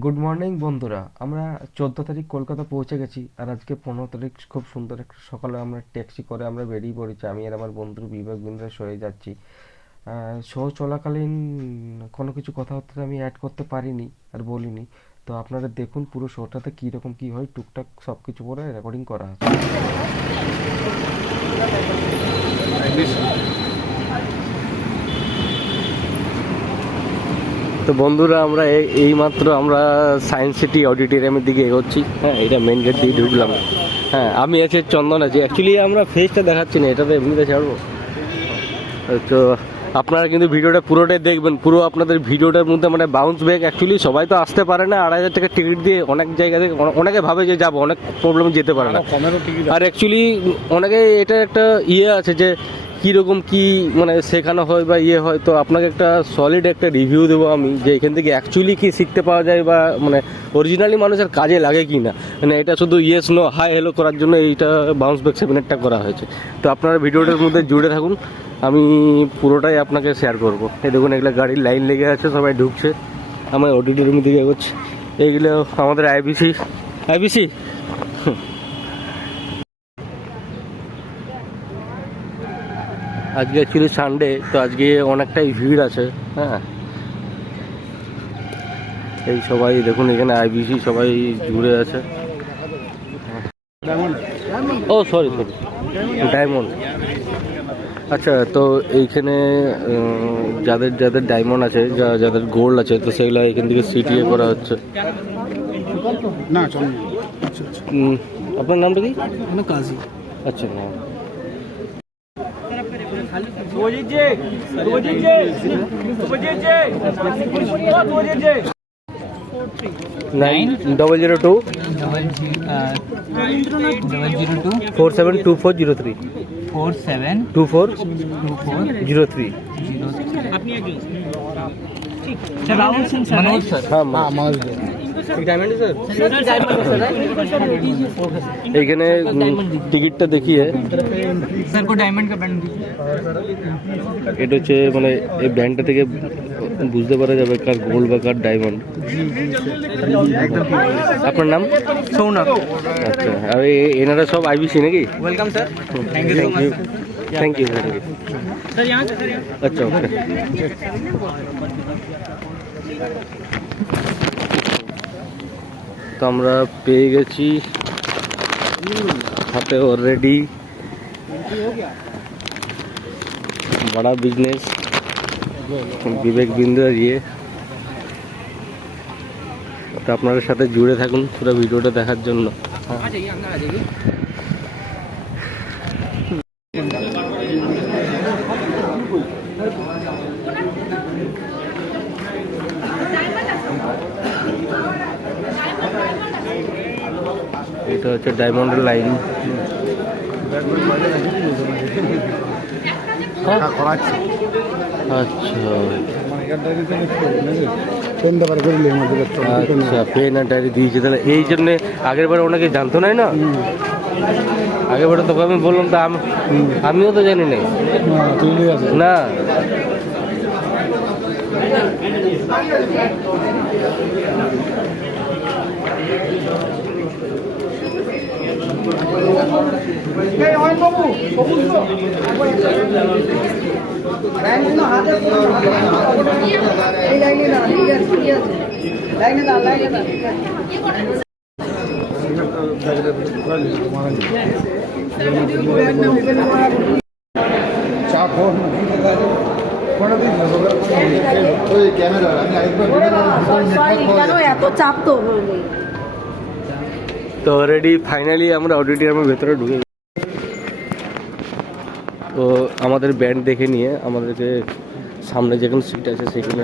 Good morning বন্ধুরা, আমরা 14 তারিখ কলকাতা পৌঁছে গেছি। আর আজকে 15 তারিখ খুব সুন্দর একটা সকালে আমরা ট্যাক্সি করে আমরা বেরিয়ে পড়েছি। আমি আর আমার বন্ধু বিবেক বিন্দ্রা সয়ে যাচ্ছি। শো চলাকালীন কোনো কিছু কথাবার্তা আমি অ্যাড করতে পারিনি আর বলিনি। তো আপনারা দেখুন পুরো শোটাতে কীরকম কী হয়, টুকটাক সব কিছু করে রেকর্ডিং করা আছে। তো বন্ধুরা, আমরা এইমাত্র আমরা সায়েন্স সিটি অডিটোরিয়ামের দিকে এগোচ্ছি। হ্যাঁ, এটা মেন গেট দিয়ে ঢুকলাম। হ্যাঁ, আমি আছি, চন্দন আছি। অ্যাকচুয়ালি আমরা ফেসটা দেখাচ্ছি না, এটা তো এমনিতে ছাড়বো। তো আপনারা কিন্তু ভিডিওটা পুরোটাই দেখবেন। পুরো আপনাদের ভিডিওটার মধ্যে মানে বাউন্স ব্যাক। অ্যাকচুয়ালি সবাই তো আসতে পারে না, 2,500 টাকা টিকিট দিয়ে অনেক জায়গা থেকে অনেকে ভাবে যে যাবো, অনেক প্রবলেম যেতে পারে না। আর অ্যাকচুয়ালি অনেকে এটা একটা আছে যে কীরকম কি মানে শেখানো হয় বা হয়। তো আপনাকে একটা সলিড একটা রিভিউ দেবো আমি, যে এখান থেকে অ্যাকচুয়ালি কি শিখতে পাওয়া যায় বা মানে অরিজিনালি মানুষের কাজে লাগে কি না। মানে এটা শুধু ইয়েস নো হাই হ্যালো করার জন্য এইটা বাউন্স ব্যাক সেমিনারটা করা হয়েছে। তো আপনারা ভিডিওটার মধ্যে জুড়ে থাকুন, আমি পুরোটাই আপনাকে শেয়ার করবো। এই দেখুন, এগুলো গাড়ির লাইন লেগে আছে, সবাই ঢুকছে। আমার অডিটোরিয়াম দিকে এগোচ্ছে। এইগুলো আমাদের আইবিসি। আজকে অ্যাকচুয়ালি সানডে, তো আজকে অনেকটাই ভিড় আছে। হ্যাঁ, এই সবাই দেখুন এখানে আইবিসি সবাই জুড়ে আছে। ও সরি, ডায়মন্ড। আচ্ছা, তো এইখানে যাদের যাদের ডায়মন্ড আছে, যাদের গোল্ড আছে, তো সেগুলো এখান থেকে সিটিএ করা হচ্ছে। না, আপনার নামটা কি? কাজী। আচ্ছা, না নাইন 002 472403 472403। এইখানে টিকিটটা দেখিয়ে স্যার को डायमंड का बैंड এটা হচ্ছে মানে এই ব্যান্ডটা থেকে বুঝতে পারা যাবে কার গোল্ড বা কার ডায়মন্ড। আপনার নাম? সৌনক। আচ্ছা, আর এনারা সব আইবিসি নাকি? Welcome sir. Thank you. Sir यहाँ से আচ্ছা, ওকে। তো আমরা পেয়ে গেছি হাতে অলরেডি বড়া বিজনেস বিবেক বিন্দ্রা দিয়ে। তো আপনাদের সাথে জুড়ে থাকুন পুরো ভিডিওটা দেখার জন্য। এটা হচ্ছে ডায়মন্ডের লাইন। আচ্ছা, পেন আর ডায়েরি দিয়েছে তাহলে, এই জন্যে আগের বার ওনাকে জানতো না। আগের বারে তোকে আমি বললাম, তো আমিও তো জানি না। তো অলরেডি ফাইনালি আমরা অডিটোরিয়ামের ভেতরে ঢুকে। তো আমাদের ব্যান্ড দেখে নিয়ে আমাদেরকে সামনে যেখানে সিট আছে সেখানে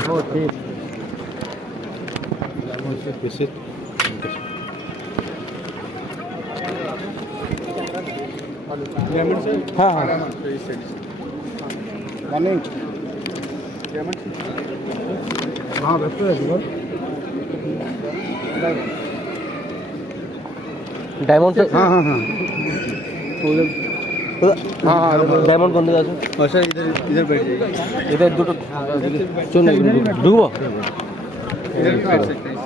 হ্যাঁ डायमंड से हाँ हाँ हाँ डायमंड बंद है सर। इधर इधर बैठ जाइए, इधर दो चुन डूबो इधर बैठ सकते हैं।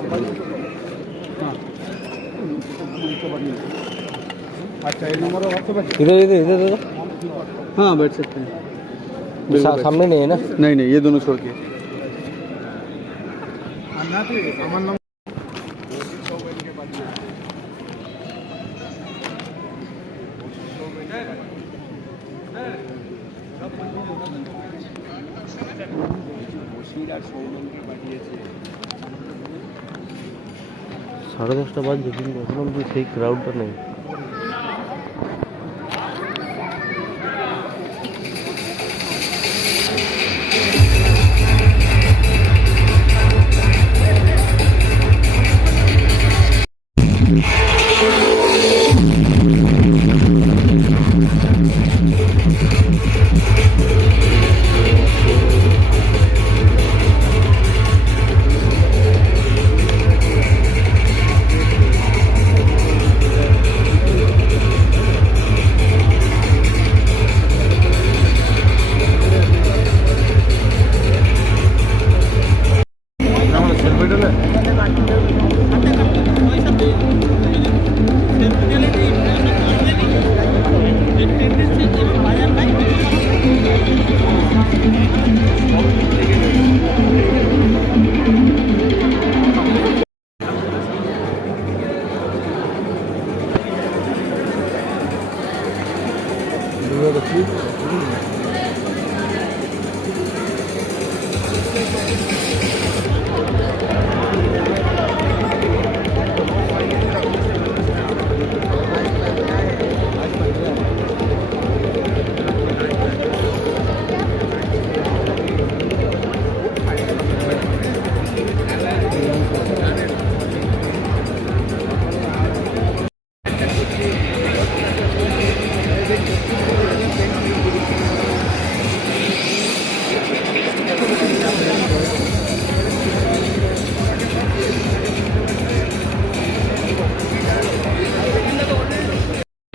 अच्छा ये नंबर व्हाट्सएप है? इधर इधर इधर इधर हाँ बैठ सकते हैं। सामने नहीं है ना? नहीं नहीं ये दोनों छोड़ के। সাড়ে 10টা বাজে কিন্তু এখন অব্দি সেই ক্রাউডটা নেই।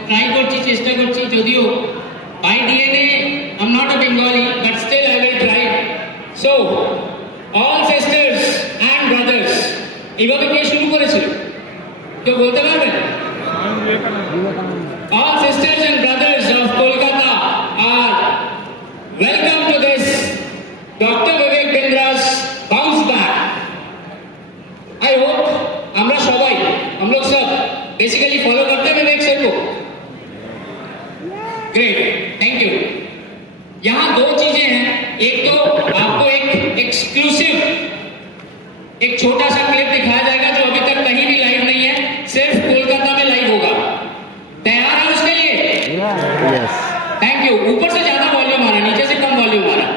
ট্রাই করছি, চেষ্টা করছি, যদিও by DNA I am not a Bengali but still I will try. So all sisters and brothers, এইভাবে কে শুরু করেছিল কেউ বলতে পারবেন? All sisters and brothers of Kolkata are welcome to this Dr. Vivek Bindra's bounce back. I hope আমরা সবাই हम लोग सब बेसिकली फॉलो करते हैं विवेक सर को। Great, thank you. यहाँ दो चीजें हैं, एक तो आपको एक एक्सक्लूसिव एक छोटा सा क्लिप दिखाया जाएगा जो अभी तक कहीं भी लाइव नहीं है, सिर्फ कोलकाता में लाइव होगा। तैयार है उसके लिए? यस। Thank you. ऊपर से ज्यादा वॉल्यूम आ रहा है, नीचे से कम वॉल्यूम आ रहा है।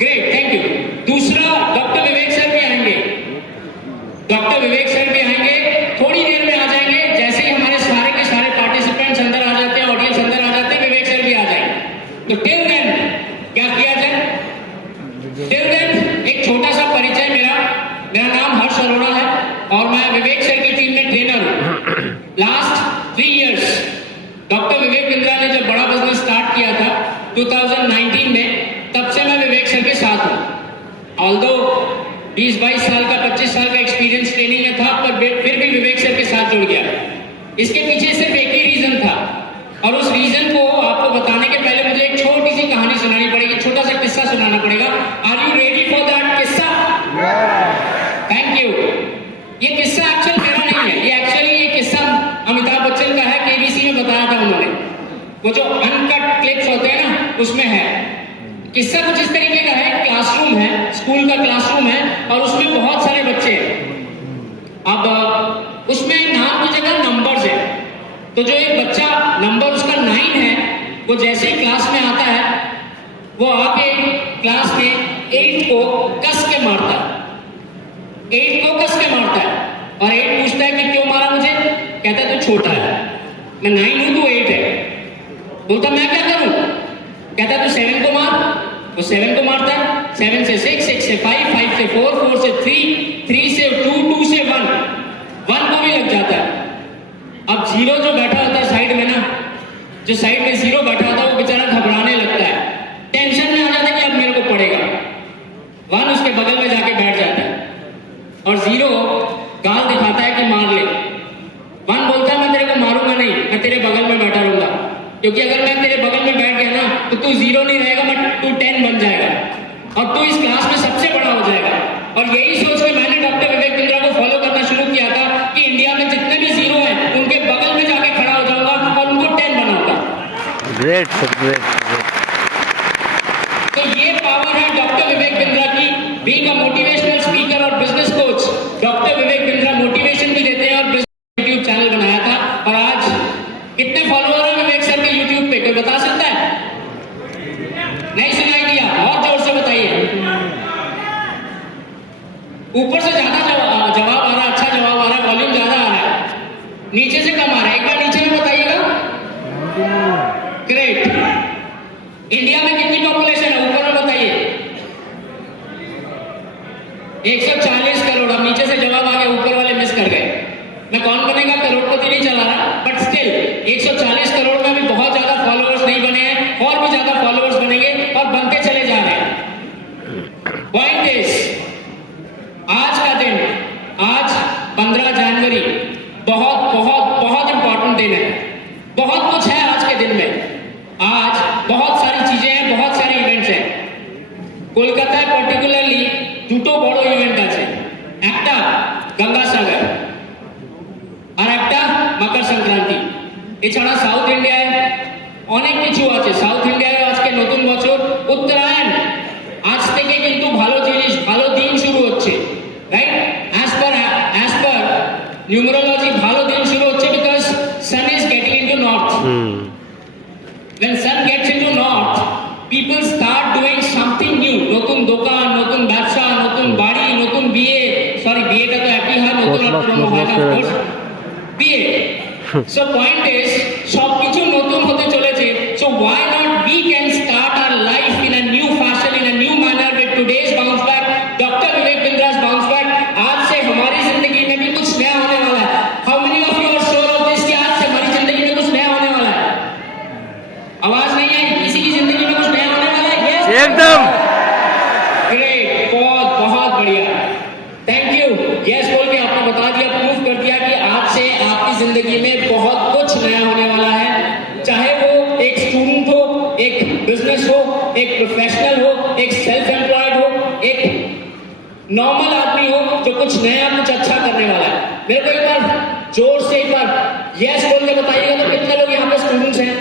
Great, thank you. दूसरा, डॉक्टर विवेक सर भी आएंगे, डॉक्टर विवेक सर भी आएंगे, थोड़ी देर में आ जाएंगे। जैसे ही हमारे सारे के सारे पार्टिसिपेंट्स अंदर आ जाते हैं, ऑडियंस अंदर आ जाते हैं, विवेक सर भी आ जाएंगे। तो टिल देन क्या किया जाए? टिल देन एक छोटा सा परिचय। मेरा नाम हर्ष अरोड़ा है और मैं विवेक सर की टीम में ट्रेनर हूँ। Last 3 years doctor Vivek Bindra ने जब बड़ा बिजनेस स्टार्ट किया था 2019 में, तब से मैं विवेक सर के साथ हूँ। ऑल्दो 20-22 साल का 25 साल का एक्सपीरियंस ट्रेनिंग में था, पर फिर भी विवेक सर के साथ जुड़ गया। इसके पीछे सिर्फ एक ही रीजन था, और उस रीजन को आपको बताने के पहले मुझे एक छोटी सी कहानी सुनानी पड़ेगी, छोटा सा किस्सा सुनाना पड़ेगा। Are you ready for that किस्सा? Thank you. ये किस्सा एक्चुअल मेरा नहीं है, ये एक्चुअली ये किस्सा अमिताभ बच्चन का है, केबीसी में बताया था उन्होंने। वो जो अनकट क्लिप्स होते हैं ना, उसमें है। किस्सा कुछ इस तरीके का है, क्लासरूम है, स्कूल का क्लासरूम है, और उसमें बहुत सारे बच्चे हैं। अब उसमें नाम की जगह नंबर्स है, तो जो एक बच्चा नंबर उसका 9 है, वो जैसे ही क्लास में आता है, वो आके क्लास में 8 को कस के मारता है, 8 को कस के मारता है, और 8 पूछता है कि क्यों मारा मुझे? कहता है तू छोटा है, मैं 9 हूं, तू 8 है। बोलता मैं क्या करूं? कहता है तू 7 को मार। वो 7 को मारता है, 7 से 6, 6 से 5, 5 से 4, 4 से 3, 3 से 2, 2 से 1, 1 को भी लग जाता है। अब जीरो जो बैठा होता है साइड में ना, जो साइड में जीरो बैठा होता है, वो बेचारा घबराने लगता है, टेंशन में आ जाता है कि अब मेरे को पड़ेगा। 1 उसके बगल में जाके बैठ जाता है, और जीरो गाल दिखा आता है कि मार ले। वन बोलता है मैं तेरे को मारूंगा नहीं, मैं तेरे बगल में बैठा रहूंगा, क्योंकि अगर मैं तेरे बगल में बैठ गया ना तो तू 0 नहीं रहेगा बट तू 10 बन जाएगा और तू इस क्लास में सबसे बड़ा हो जाएगा। और यही सोच के मैंने डॉक्टर विवेक बिंद्रा को फॉलो करना शुरू किया था कि इंडिया में जितने भी 0 हैं उनके बगल में जाके खड़ा हो जाऊंगा और उनको 10 बनाऊंगा। Great sir, great. तो ये पावर है डॉक्टर विवेक बिंद्रा की। बीइंग अ मोटिवेशनल स्पीकर और business coach, doctor Vivek Bindra motivation भी देते हैं और यूट्यूब चैनल बनाया था। और आज कितने फॉलोअर हैं विवेक सर के यूट्यूब पे, कोई बता सकता है? नहीं सुनाई दिया? और जोर से बताइए। ऊपर से ज्यादा जवाब आ रहा है, अच्छा जवाब आ रहा है, वॉल्यूम ज्यादा आ रहा है, नीचे से कम आ रहा है। एक बार नीचे में बताइएगा। ग्रेट। इंडिया में कितनी पॉपुलेशन है ऊपर में बताइए? 140 करोड़। अब नीचे से जवाब आ गया, ऊपर वाले मिस कर गए। मैं कौन बनेगा करोड़पति नहीं चला रहा, बट स्टिल 140 करोड़ में भी बहुत ज्यादा फॉलोअर्स नहीं बने हैं, और भी ज्यादा फॉलोअर्स बनेंगे और बनते चले जा रहे हैं। पॉइंट इज, आज का दिन, आज 15 जनवरी बहुत बहुत बहुत इंपॉर्टेंट दिन है। बहुत कुछ है आज के दिन में। आज बहुत सारी चीजें हैं, बहुत सारे इवेंट्स हैं। কলকাতায় পার্টিকুলারলি দুটো বড় ইভেন্ট আছে, একটা গঙ্গাসাগর আর একটা মকর সংক্রান্তি। এছাড়া সাউথ ইন্ডিয়ায় অনেক কিছু আছে। সাউথ ইন্ডিয়ায় আজকে নতুন বছর উত্তরায়ণ, আজ থেকে কিন্তু ভালো জিনিস, ভালো দিন শুরু হচ্ছে, রাইট? অ্যাজ পার নিউমেরোলজি ভালো দিন শুরু হচ্ছে because sun is getting into north. When sun gets into north, people start doing something new. নতুন দোকান, নতুন ব্যবসা, নতুন বাড়ি, নতুন বিয়ে। সরি, বিয়েটা তো একই হয়, নতুন আর পুরনো হয় না, of course. বিয়ে। So point is, সবকিছু নতুন হতে চলেছে। So why not we can start our life in a new fashion, in a new manner with today's bounce back, Dr. Vivek Bindra's bounce back. आज से हमारी जिंदगी में भी कुछ नया होने वाला है। How many of you are sure of this कि आज से हमारी जिंदगी में कुछ नया होने वाला है? आवाज नहीं आई? किसी की जिंदगी में कुछ नया होने वाला है? Yes? एकदम ग्रेट, बहुत बहुत बढ़िया, थैंक यू। यस बोल के आपने बता दिया, प्रूफ कर दिया कि आज से आपकी जिंदगी में बहुत कुछ नया होने वाला है। चाहे वो एक स्टूडेंट हो, एक बिजनेस हो, एक प्रोफेशनल हो, एक सेल्फ एम्प्लॉयड हो, एक नॉर्मल आदमी हो जो कुछ नया, कुछ अच्छा करने वाला है। मेरे को एक बार जोर से एक बार यस बोल के बताइएगा तो कितने लोग यहाँ पे स्टूडेंट्स हैं?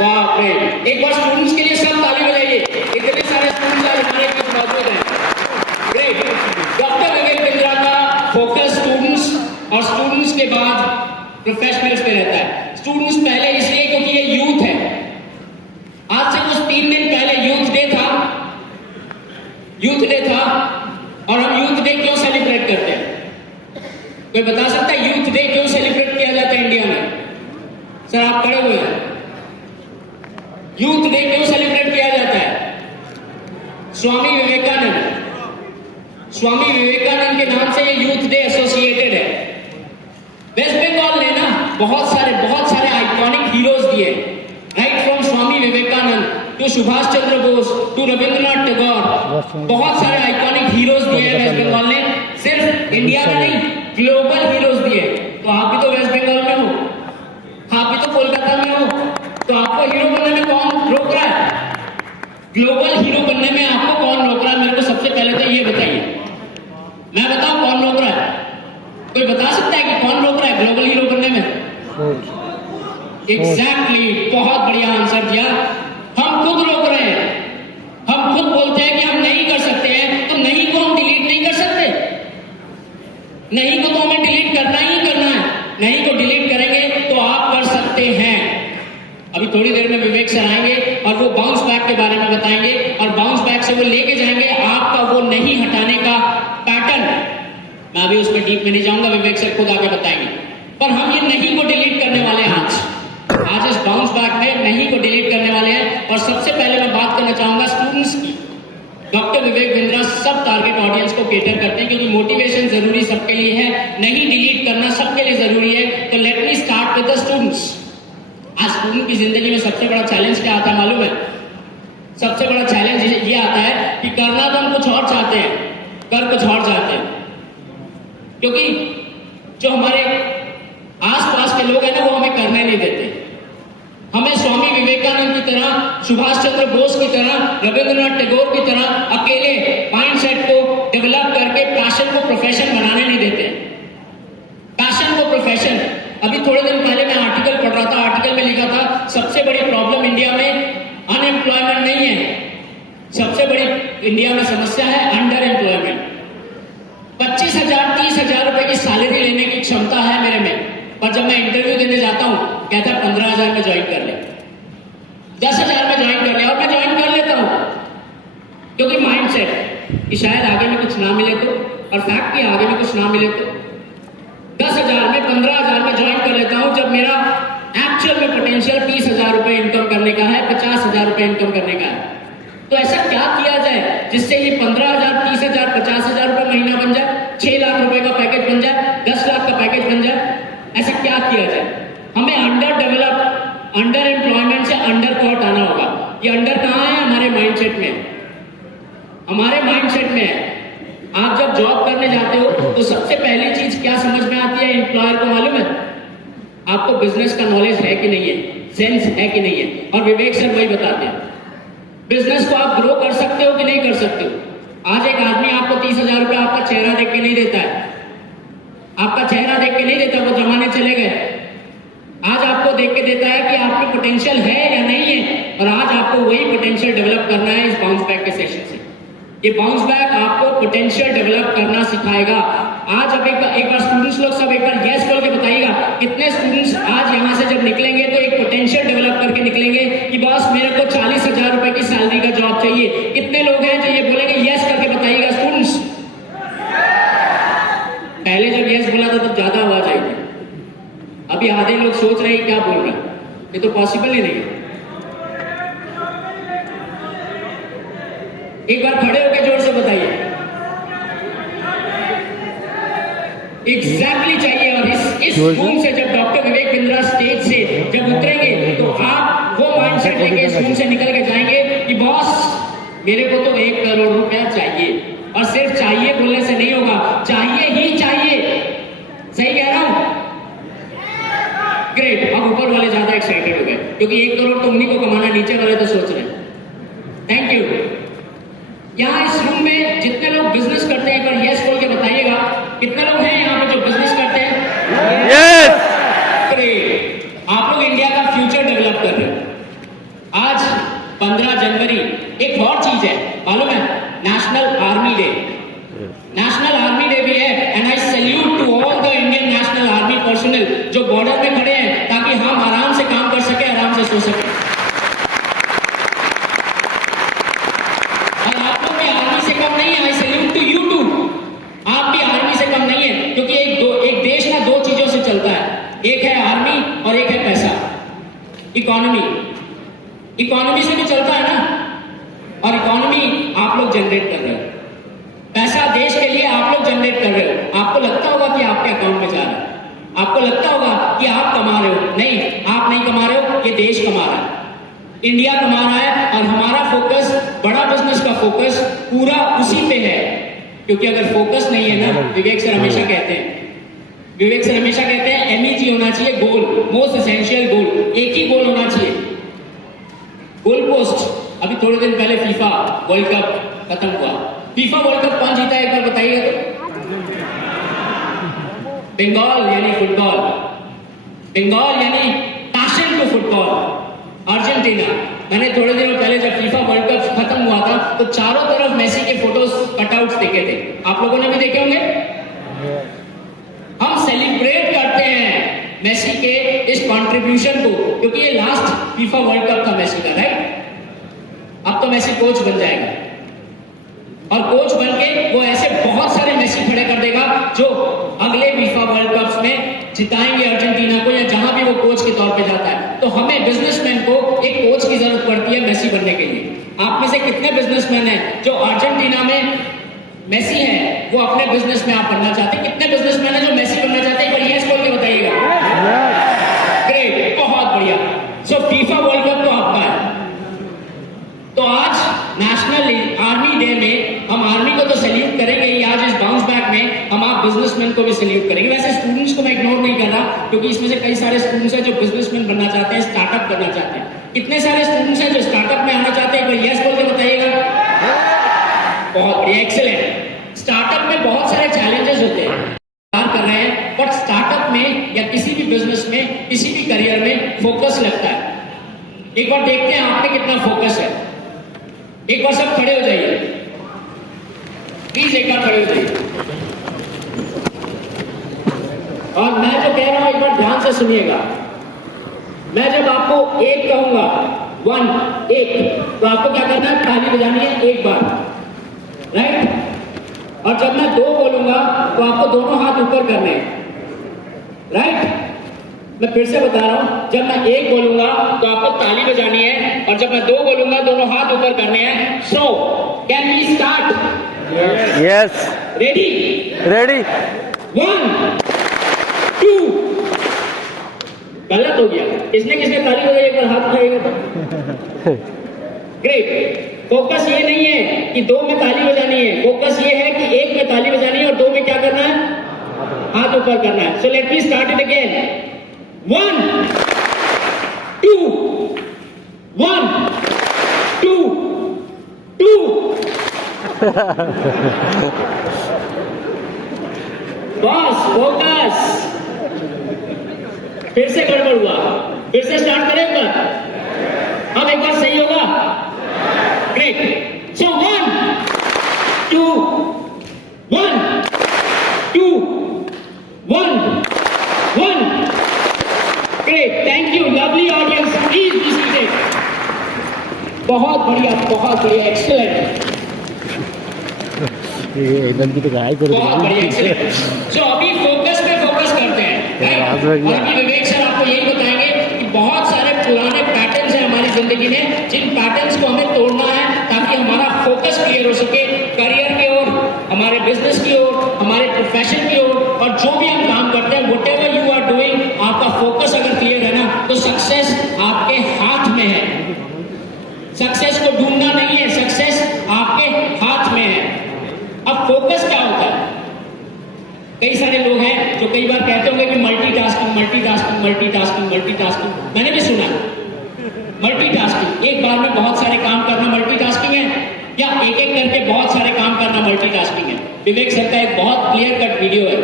बाप रे, एक बार स्टूडेंट्स के लिए सब ताली बजाइए। इतने सारे स्टूडेंट्स आज हमारे बीच मौजूद हैं। ग्रेट। डॉक्टर विवेक बिंद्रा का फोकस स्टूडेंट्स और स्टूडेंट्स के बाद प्रोफेशनल्स पे रहता है। स्टूडेंट्स पहले इसलिए क्योंकि ये यूथ है। आज से कुछ 3 दिन पहले यूथ डे था और हम यूथ डे क्यों सेलिब्रेट करते हैं? कोई बता सकता है यूथ डे क्यों सेलिब्रेट किया जाता है इंडिया में? सर आप खड़े हुए हैं। यूथ डे क्यों सेलिब्रेट किया जाता है? स्वामी विवेकानंद के नाम से ये यूथ डे एसोसिएटेड है। वेस्ट बंगाल ने ना बहुत सारे आइकॉनिक हीरोज दिए, right from Swami Vivekananda to Subhash Chandra Bose to Rabindranath Tagore. बहुत सारे आइकॉनिक हीरोज दिए हैं वेस्ट बंगाल ने, सिर्फ इंडिया में नहीं, ग्लोबल हीरोज दिए। तो आप भी तो वेस्ट बंगाल में हो, आप भी तो कोलकाता में हो, तो आपको हीरो बनने में कौन रोक रहा है? ग्लोबल हीरो बनने में आपको कौन रोक रहा है? मेरे को सबसे पहले तो ये बताइए। मैं बताऊं कौन रोक रहा है? कोई बता सकता है कि कौन रोक रहा है ग्लोबल हीरो बनने में? एग्जैक्टली, बहुत बढ़िया आंसर दिया। हम खुद रोक रहे हैं। हम खुद बोलते हैं कि हम नहीं कर सकते हैं, तो नहीं को हम डिलीट नहीं कर सकते। नहीं को तो हमें डिलीट करना ही करना है। नहीं को डिलीट करेंगे तो आप कर सकते हैं। अभी थोड़ी देर में विवेक सर आएंगे और वो बाउंस बैक के बारे में बताएंगे और बाउंस बैक से वो लेके जाएंगे आपका वो नहीं हटाने का पैटर्न। मैं अभी उसमें डीप में नहीं जाऊंगा, विवेक सर खुद आगे बताएंगे। पर हम ये नहीं को डिलीट करने वाले हैं आज इस बाउंस बैक में नहीं को डिलीट करने वाले हैं। और सबसे पहले मैं बात करना चाहूंगा स्टूडेंट्स की। डॉक्टर विवेक बिंद्रा सब टारगेट ऑडियंस को केटर करते हैं क्योंकि मोटिवेशन जरूरी सबके लिए है, नहीं डिलीट करना सबके लिए जरूरी है। तो let me start with the students. आज स्टूडेंट की जिंदगी में सबसे बड़ा चैलेंज क्या आता है मालूम है? सबसे बड़ा चैलेंज ये आता है कि करना तो हम कुछ और चाहते हैं, कर कुछ और चाहते हैं। क्योंकि जो हमारे आसपास के लोग हैं ना वो हमें करने नहीं देते। हमें स्वामी विवेकानंद की तरह, सुभाष चंद्र बोस की तरह, रविंद्रनाथ टैगोर की तरह अकेले माइंडसेट को डेवलप करके पैशन को प्रोफेशन बनाने नहीं देते। पैशन को प्रोफेशन, अभी थोड़े दिन पहले मैं आर्टिकल पढ़ रहा था, आर्टिकल में लिखा था सबसे बड़ी प्रॉब्लम इंडिया में अनएम्प्लॉयमेंट नहीं है, सबसे बड़ी इंडिया में समस्या है अंडर एम्प्लॉयमेंट। 25,000 30,000 रुपए की सैलरी लेने की क्षमता है मेरे में, पर जब मैं इंटरव्यू देने जाता हूं कहता है 15,000 में ज्वाइन कर ले, 10,000 में ज्वाइन कर ले, और मैं ज्वाइन कर लेता हूं क्योंकि माइंडसेट कि शायद आगे में कुछ ना मिले तो, और फैक्ट कि आगे में कुछ ना मिले तो 10,000 में 15,000 में ज्वाइन कर लेता हूं, जब मेरा एक्चुअल में पोटेंशियल 30,000 रुपए इनकम करने का है, 50,000 रुपए इनकम करने का है। तो ऐसा क्या किया जाए जिससे ये 15,000 30,000 50,000 रुपए महीना बन जाए, 6 लाख रुपए का पैकेज बन जाए, 10 लाख का पैकेज बन जाए? ऐसा क्या किया जाए? हमें अंडर डेवलप, अंडर एम्प्लॉयमेंट से अंडर कॉट आना होगा। ये अंडर कहाँ है? हमारे माइंडसेट में, हमारे माइंडसेट में है। आप जब जॉब करने जाते हो तो सबसे पहली चीज क्या समझ में आती है एम्प्लॉयर को? मालूम है आपको बिजनेस का नॉलेज है कि नहीं है, सेंस है कि नहीं है? और विवेक सर वही बताते हैं बिजनेस को आप ग्रो कर सकते हो कि नहीं कर सकते हो। आज एक आदमी आपको 30,000 रुपए आपका चेहरा देख के नहीं देता है, आपका चेहरा देख के नहीं देता, वो जमाने चले गए। आज आपको देख के देता है कि आपकी पोटेंशियल है या नहीं है, और आज आपको वही पोटेंशियल डेवलप करना है इस बाउंस बैक के सेशन से। ये बाउंस बैक आपको पोटेंशियल डेवलप करना सिखाएगा। आज अब एक बार स्टूडेंट्स लोग सब एक बार यस बोल के बताइएगा, कितने स्टूडेंट्स आज यहाँ से जब निकलेंगे तो एक पोटेंशियल डेवलप करके निकलेंगे कि बॉस मेरे को 40,000 रुपए की सैलरी का जॉब चाहिए? कितने लोग हैं जो ये बोलेंगे? यस करके बताइएगा स्टूडेंट्स। पहले जब यस बोला था तब ज्यादा आवाज आई थी, अभी आधे लोग सोच रहे हैं क्या बोल रहे हैं, ये तो पॉसिबल ही नहीं है। एक बार खड़े होकर जोर से बताइए एग्जैक्टली चाहिए। और इस रूम से जब डॉक्टर विवेक बिंद्रा स्टेज से जब उतरेंगे तो आप वो माइंडसेट लेके इस रूम से निकल के जाएंगे कि बॉस मेरे को तो 1 करोड़ रुपया चाहिए। और सिर्फ चाहिए बोलने से नहीं होगा, चाहिए ही चाहिए। सही कह रहा हूं? ग्रेट। अब ऊपर वाले ज्यादा एक्साइटेड हो गए क्योंकि 1 करोड़ तो उन्हीं को कमाना, नीचे वाले तो सोच रहे हैं। Thank you. यहाँ इस रूम में जितने लोग बिजनेस करते हैं एक बार यस बोल के बताइएगा, कितने लोग हैं यहाँ पे जो बिजनेस करते हैं? यस। ग्रेट। आप लोग इंडिया का फ्यूचर डेवलप कर रहे हो। आज 15 जनवरी एक और चीज है मालूम है, national army day. National army day भी है and I salute to all the Indian national army personal जो बॉर्डर पे खड़े हैं ताकि हम आराम से काम कर सके, आराम से सो सके। और आप लोग भी आर्मी से कम नहीं है, I salute to you too. आप भी आर्मी से कम नहीं है क्योंकि एक देश ना 2 चीजों से चलता है, एक है आर्मी और एक है पैसा, इकोनॉमी। इकोनॉमी से भी चलता है ना, और इकोनॉमी आप लोग जनरेट कर रहे हो, पैसा देश के लिए आप लोग जनरेट कर रहे हो। आपको लगता होगा कि आपके अकाउंट में जा रहा है, आपको लगता होगा कि आप कमा रहे हो, नहीं आप नहीं कमा रहे हो, ये देश कमा रहा है, इंडिया कमा रहा है। और हमारा फोकस, बड़ा बिजनेस का फोकस पूरा उसी पे है। क्योंकि अगर फोकस नहीं है ना, विवेक सर हमेशा कहते हैं MEG होना चाहिए, गोल, मोस्ट एसेंशियल गोल। एक ही गोल होना चाहिए, गोल पोस्ट। अभी थोड़े दिन पहले फीफा वर्ल्ड कप खत्म हुआ। फीफा वर्ल्ड कप कौन जीता है एक बार बताइएगा तो? बंगाल यानी फुटबॉल, बंगाल यानी पैशन टू फुटबॉल, अर्जेंटीना। मैंने थोड़े दिनों पहले जब फीफा वर्ल्ड कप खत्म हुआ था तो चारों तरफ मेसी के फोटोज कटआउट्स देखे थे, आप लोगों ने भी देखे होंगे। हम सेलिब्रेट करते हैं मेसी के इस कंट्रीब्यूशन को क्योंकि ये लास्ट फीफा वर्ल्ड कप था मेसी का, राइट? अब तो मेसी कोच बन जाएगा और कोच बन के वो ऐसे बहुत सारे मेसी खड़े कर देगा जो अगले फीफा वर्ल्ड कप में जिताएंगे अर्जेंटीना को, या जहां भी वो कोच के तौर पे जाता है। तो हमें बिजनेसमैन को एक कोच की जरूरत पड़ती है मेसी बनने के लिए। आप में से कितने बिजनेसमैन हैं जो अर्जेंटीना में मेसी है वो अपने बिजनेस में आप बनना चाहते हैं? कितने बिजनेसमैन हैं जो मेसी बनना चाहते हैं? एक बार यस बोल के बताइएगा। ग्रेट, बहुत बढ़िया। सो फीफा वर्ल्ड कप तो आपका है। तो आज नेशनल आर्मी डे में हम आर्मी को तो सैल्यूट करेंगे ही आज इस बाउंस बैक में हम आप बिजनेसमैन को भी सैल्यूट करेंगे। वैसे स्टूडेंट्स को मैं इग्नोर नहीं कर रहा, क्योंकि इसमें से कई सारे स्टूडेंट्स हैं जो बिजनेसमैन बनना चाहते हैं, स्टार्टअप करना चाहते हैं। कितने सारे स्टूडेंट्स हैं जो स्टार्टअप में आना चाहते हैं? एक बार यस बोल के बताइएगा। बहुत बढ़िया, एक्सीलेंट। स्टार्टअप में बहुत सारे चैलेंजेस होते हैं, कर रहे हैं, बट स्टार्टअप में या किसी भी बिजनेस में, किसी भी करियर में फोकस लगता है। एक बार देखते हैं आप में कितना फोकस है। एक बार सब खड़े हो जाइए प्लीज, एक बार खड़े हो जाइए। और मैं जो कह रहा हूं एक बार ध्यान से सुनिएगा। मैं जब आपको एक कहूंगा, 1 1, तो आपको क्या करना है? ताली बजानी है एक बार, राइट? और जब मैं 2 बोलूंगा तो आपको दोनों हाथ ऊपर करने हैं, राइट? मैं फिर से बता रहा हूं, जब मैं 1 बोलूंगा तो आपको ताली बजानी है, और जब मैं 2 बोलूंगा दोनों हाथ ऊपर करने हैं। So can we start? Yes, ready? Ready. 1 2। गलत हो गया। किसने किसने ताली बजाई? एक बार हाथ उठाइएगा तो। ग्रेट। फोकस ये नहीं है कि 2 में ताली बजानी है, फोकस ये है कि 1 में ताली बजानी है और 2 में क्या करना है? हाथ ऊपर करना है। So let me start it again. 1 2 1 2 2। बस फोकस। फिर से गड़बड़ हुआ, फिर से स्टार्ट करें एक बार। अब एक बार सही होगा। Great. So 1 2 1 2 1 1। Great, thank you. Lovely audience, please be seated. बहुत बढ़िया, बहुत बढ़िया, एक्सीलेंट, एकदम की तो गाय कर बहुत बढ़िया, एक्सीलेंट। सो अभी फोकस पे फोकस करते हैं, राइट? और अभी विवेक सर आपको यही बताएंगे कि बहुत सारे पुराने पैटर्न्स हैं हमारी जिंदगी में, जिन पैटर्न्स को हमें तोड़ना है ताकि हमारा फोकस क्लियर हो सके, करियर की ओर, हमारे बिजनेस की ओर, हमारे प्रोफेशन की ओर, और जो भी हम काम करते हैं, व्हाटएवर यू आर डूइंग, आपका फोकस अगर क्लियर है ना, तो सक्सेस आपके हाथ में है। सक्सेस को ढूंढना नहीं है, सक्सेस आपके हाथ में है। अब फोकस क्या होता है? कई सारे लोग हैं जो कई बार कहते होंगे कि मल्टीटास्किंग मल्टीटास्किंग मल्टीटास्किंग मल्टीटास्किंग। मैंने भी सुना मल्टीटास्किंग, एक बार में बहुत सारे काम करना मल्टीटास्किंग है, या एक एक करके बहुत सारे काम करना मल्टीटास्किंग है। विवेक सर का एक बहुत क्लियर कट वीडियो है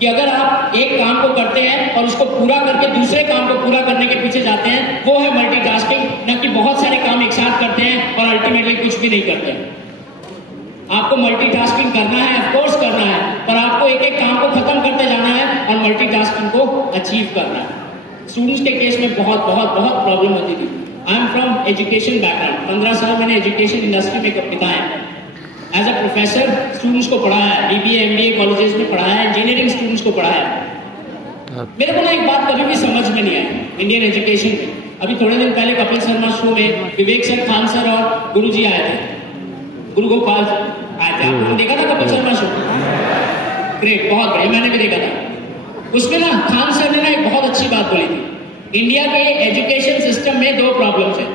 कि अगर आप एक काम को करते हैं और उसको पूरा करके दूसरे काम को पूरा करने के पीछे जाते हैं, वो है मल्टीटास्किंग, न कि बहुत सारे काम एक साथ करते हैं और अल्टीमेटली कुछ भी नहीं करते हैं। आपको मल्टीटास्किंग करना है, ऑफ कोर्स करना है, पर आपको एक एक काम को खत्म करते जाना है और मल्टीटास्किंग को अचीव करना है। स्टूडेंट्स के केस में बहुत बहुत बहुत प्रॉब्लम होती थी। I am from education background, 15 साल मैंने एजुकेशन इंडस्ट्री में बिताए। एज अ प्रोफेसर स्टूडेंट्स को पढ़ाया है, BBA MBA कॉलेजेस में पढ़ाया है, इंजीनियरिंग स्टूडेंट्स को पढ़ाया है। मेरे को ना एक बात कभी भी समझ में नहीं आई इंडियन एजुकेशन में। अभी थोड़े दिन पहले कपिल शर्मा शो में विवेक सर, खान सर और गुरुजी आए थे, गुरु गोपाल आए थे। आपने देखा था कपिल शर्मा शो? ग्रेट, बहुत बढ़िया, मैंने भी देखा था। उसमें ना खान सर ने ना एक बहुत अच्छी बात बोली थी। इंडिया के एजुकेशन सिस्टम में 2 प्रॉब्लम्स है।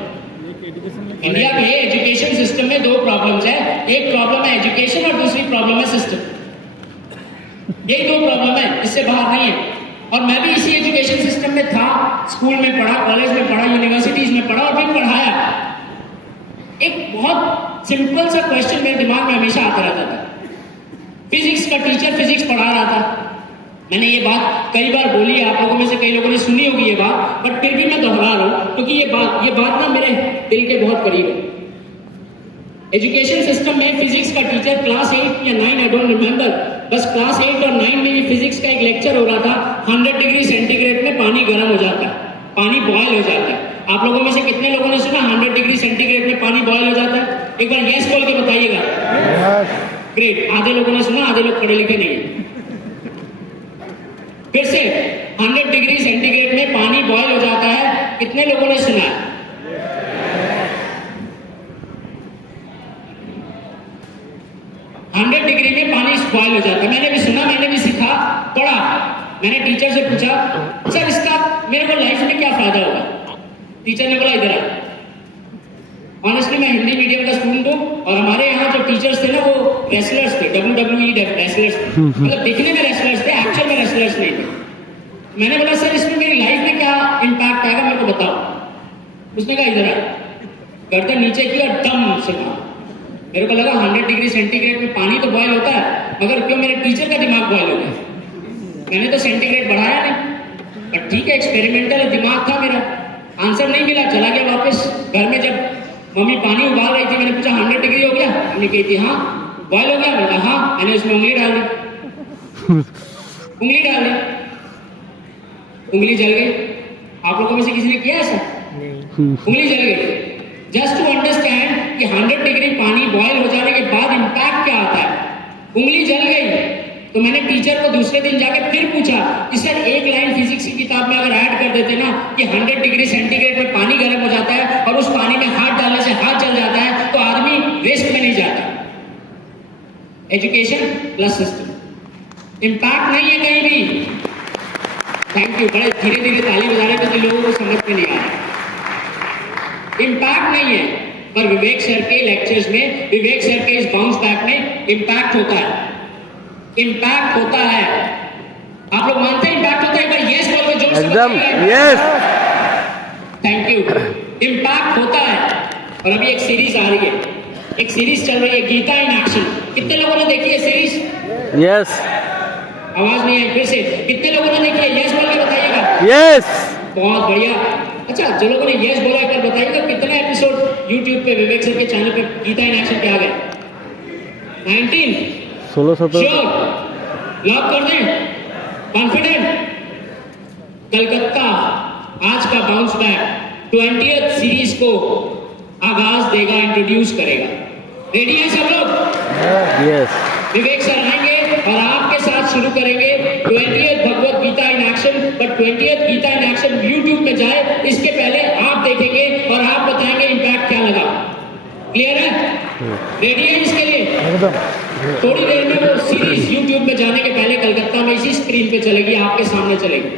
इंडिया के एजुकेशन सिस्टम में 2 प्रॉब्लम्स है। एक प्रॉब्लम है एजुकेशन और दूसरी प्रॉब्लम है सिस्टम। यही 2 प्रॉब्लम है, इससे बाहर नहीं है। और मैं भी इसी एजुकेशन सिस्टम में था, स्कूल में पढ़ा, कॉलेज में पढ़ा, यूनिवर्सिटीज में पढ़ा और भी पढ़ाया। एक बहुत सिंपल सा क्वेश्चन मेरे दिमाग में हमेशा आता रहता था। फिजिक्स का टीचर फिजिक्स पढ़ा रहा था। मैंने ये बात कई बार बोली है, आप लोगों में से कई लोगों ने सुनी होगी ये बात, बट फिर भी मैं दोहरा रहा हूं क्योंकि ये बात ना मेरे दिल के बहुत करीब है। एजुकेशन सिस्टम में फिजिक्स का टीचर क्लास 8 या 9, आई डोंट रिमेंबर, बस क्लास 8 और 9 में ये फिजिक्स का एक लेक्चर हो रहा था। 100 डिग्री सेंटीग्रेड में पानी गर्म हो जाता है, पानी बॉयल हो जाता है। आप लोगों में से कितने लोगों ने सुना 100 डिग्री सेंटीग्रेड में पानी बॉयल हो जाता है? एक बार यस बोल के बताइएगा। ग्रेट, आधे लोगों ने सुना, आधे लोग पढ़े लिखे नहीं है। फिर से 100 डिग्री सेंटीग्रेड में पानी बॉयल हो जाता है, कितने लोगों ने सुना है? डिग्री में पानी बॉयल हो जाता है। मैंने भी सुना, मैंने भी सीखा, पढ़ा। मैंने टीचर से पूछा, सर इसका मेरे को लाइफ में क्या फायदा होगा? टीचर ने बोला इधर आ, ऑनेस्टली मैं हिंदी मीडियम का स्टूडेंट हूँ और हमारे यहाँ जो टीचर्स थे ना वो रेसलर्स थे, WWE रेसलर्स थे, मतलब दिखने में रेसलर्स थे, एक्चुअल में रेसलर्स नहीं थे। मैंने बोला सर इसमें मेरी लाइफ में क्या इम्पैक्ट आएगा मेरे को बताओ। उसने कहा इधर आ, गर्दन नीचे की और दम से कहा। मेरे को लगा 100 डिग्री सेंटीग्रेड में पानी तो बॉयल होता है, मगर क्यों मेरे टीचर का दिमाग बॉयल हो गया। मैंने तो सेंटीग्रेड बढ़ाया नहीं, बट ठीक है एक्सपेरिमेंटल दिमाग था मेरा। आंसर नहीं मिला, चला गया वापस घर में। जब मम्मी पानी उबाल रही थी मैंने पूछा 100 डिग्री हो गया, मम्मी कही थी हाँ बॉयल हो गया। मैंने कहा हाँ, मैंने उसमें उंगली डाल दी, उंगली डाल दी, उंगली जल गई। आप लोगों में से किसी ने किया ऐसा? उंगली जल गई। जस्ट टू अंडरस्टैंड कि 100 डिग्री पानी बॉयल हो जाने के बाद इम्पैक्ट क्या आता है। उंगली जल गई तो मैंने टीचर को दूसरे दिन जाके फिर पूछा कि सर एक लाइन फिजिक्स की किताब में अगर ऐड कर देते ना कि 100 डिग्री सेंटीग्रेड में पानी गर्म हो जाता है और उस पानी में हाथ डालने से हाथ जल जाता है तो आदमी वेस्ट में नहीं जाता। एजुकेशन प्लस सिस्टम, इम्पैक्ट नहीं है कहीं भी। थैंक यू, बड़े धीरे धीरे ताली बजा रहे क्योंकि लोगों को समझ में नहीं आ रहा। इम्पैक्ट नहीं है, पर विवेक सर के लेक्चर्स में, विवेक सर के इस बाउंस बैक में इम्पैक्ट होता है, इम्पैक्ट होता है। आप लोग मानते हैं इम्पैक्ट होता है? एक बार यस बोलो जोर से। एकदम यस। Thank you. इम्पैक्ट होता है। और अभी एक सीरीज आ रही है, एक सीरीज चल रही है गीता इन एक्शन। कितने लोगों ने देखी है सीरीज? यस। आवाज नहीं आई, फिर से कितने लोगों ने देखी है? यस बोल के बताइएगा। यस। बहुत बढ़िया। अच्छा, जो लोगों ने यस बोला एक बार बताइएगा कितने एपिसोड यूट्यूब पे विवेक सर के चैनल पे गीता इन एक्शन के आ गए? 19, 16-17। श्योर, लॉक कर दें, कॉन्फिडेंट। कलकत्ता आज का बाउंस बैक 20th सीरीज को आगाज देगा, इंट्रोड्यूस करेगा। रेडी है सब लोग? यस। विवेक सर आएंगे और आपके साथ शुरू करेंगे 20th Bhagavad Gita in action. But 20th Gita in action YouTube पे जाए इसके पहले आप देखेंगे और आप बताएंगे इम्पैक्ट क्या लगा। क्लियर है? रेडी है इसके लिए? थोड़ी देर में वो सीरीज यूट्यूब पे जाने के पहले कलकत्ता में इसी स्क्रीन पे चलेगी, आपके सामने चलेगी।